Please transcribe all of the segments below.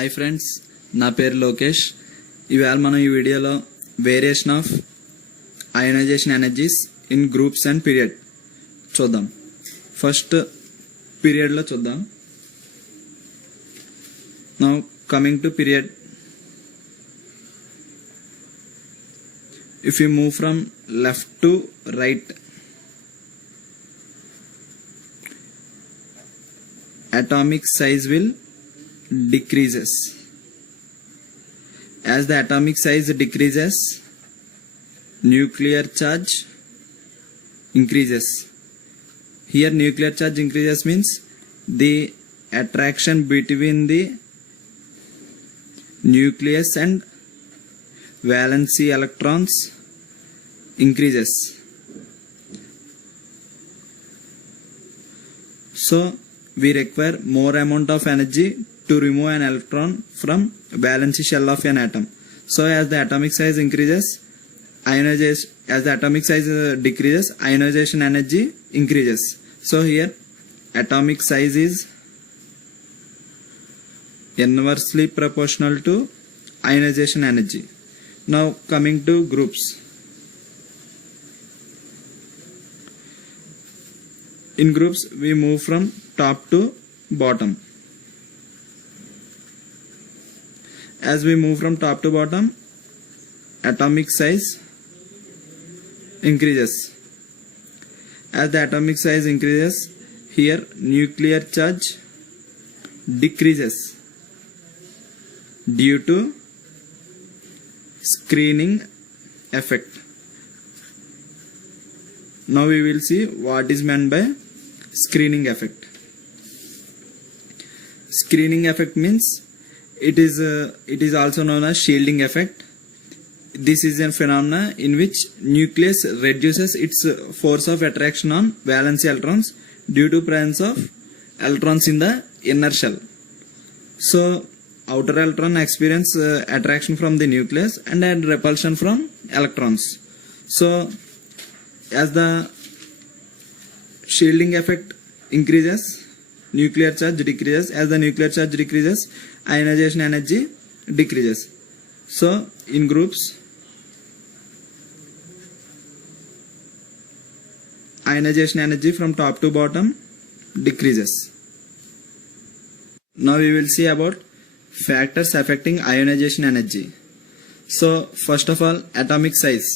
Hi friends, నా పేరు లోకేష్. ఇవాళ మనం ఈ వీడియోలో variation of ionization energies in groups and period చూద్దాం. ఫస్ట్ పీరియడ్లో చూద్దాం. Now coming to period, if you move from left to right, atomic size will decreases. As the atomic size decreases, nuclear charge increases. Here nuclear charge increases means the attraction between the nucleus and valency electrons increases. So we require more amount of energy to remove an electron from valency shell of an atom. So as the atomic size increases, as the atomic size decreases, ionization energy increases. So here atomic size is inversely proportional to ionization energy. Now coming to groups. In groups we move from top to bottom. As we move from top to bottom, atomic size increases. As the atomic size increases, here nuclear charge decreases due to screening effect. Now we will see what is meant by screening effect. Screening effect means it is also known as shielding effect. This is a phenomena in which nucleus reduces its force of attraction on valence electrons due to presence of electrons in the inner shell. So outer electron experience attraction from the nucleus and repulsion from electrons. So as the shielding effect increases, nuclear charge decreases. As the nuclear charge decreases, ionization energy decreases. So in groups, ionization energy from top to bottom decreases. Now we will see about factors affecting ionization energy. So first of all, atomic size.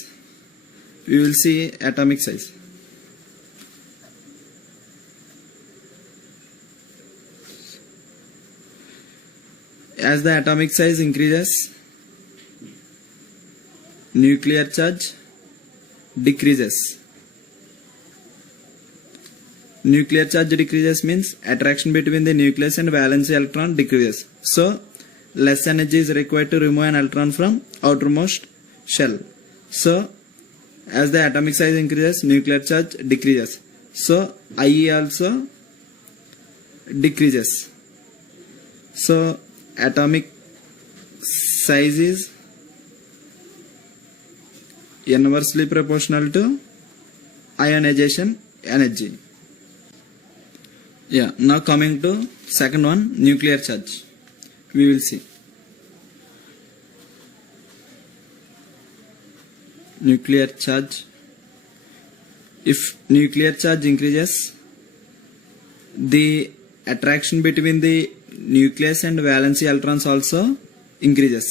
We will see atomic size. As the atomic size increases, nuclear charge decreases. Nuclear charge decreases means attraction between the nucleus and valence electron decreases. So less energy is required to remove an electron from outermost shell. So as the atomic size increases, nuclear charge decreases. So IE also decreases. So atomic size is inversely proportional to ionization energy. Yeah, now coming to second one, nuclear charge. We will see nuclear charge. If nuclear charge increases, the attraction between the nucleus and valency electrons also increases.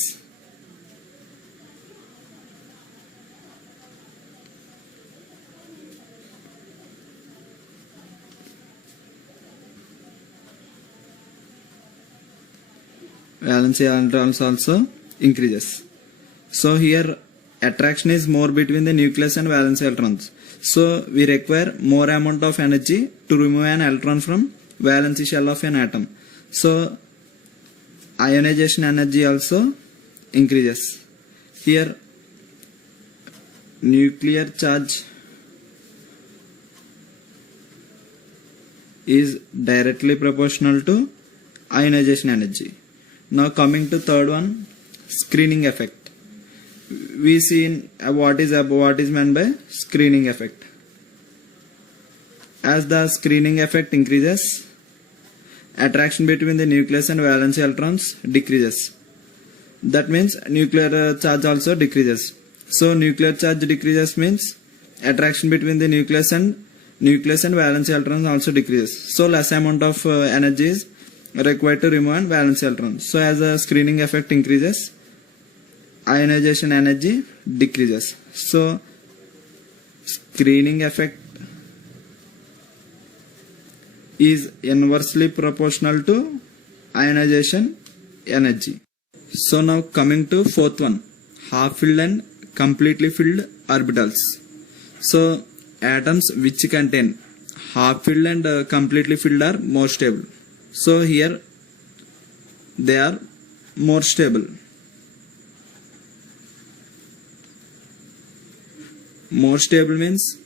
Valency electrons also increases. So here attraction is more between the nucleus and valence electrons. So we require more amount of energy to remove an electron from valency shell of an atom. So ionization energy also increases. Here nuclear charge is directly proportional to ionization energy. Now coming to third one, screening effect. We see what is meant by screening effect. As the screening effect increases, attraction between the nucleus and valence electrons decreases. That means nuclear charge also decreases. So nuclear charge decreases means attraction between the nucleus and valence electrons also decreases. So less amount of energy is required to remove valence electrons. So as a screening effect increases, ionization energy decreases. So screening effect is inversely proportional to ionization energy. So now coming to fourth one, half filled and completely filled orbitals. So atoms which contain half filled and completely filled are more stable. So here they are more stable. More stable means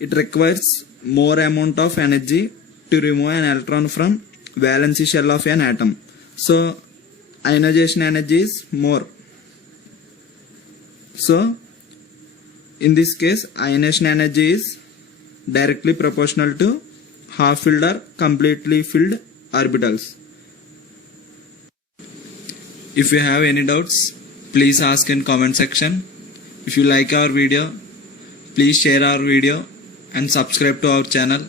it requires more amount of energy to remove an electron from valence shell of an atom. So ionization energy is more. So in this case ionization energy is directly proportional to half filled or completely filled orbitals. If you have any doubts, please ask in comment section. If you like our video, please share our video and subscribe to our channel.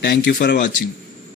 Thank you for watching.